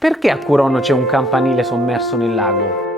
Perché a Curono c'è un campanile sommerso nel lago?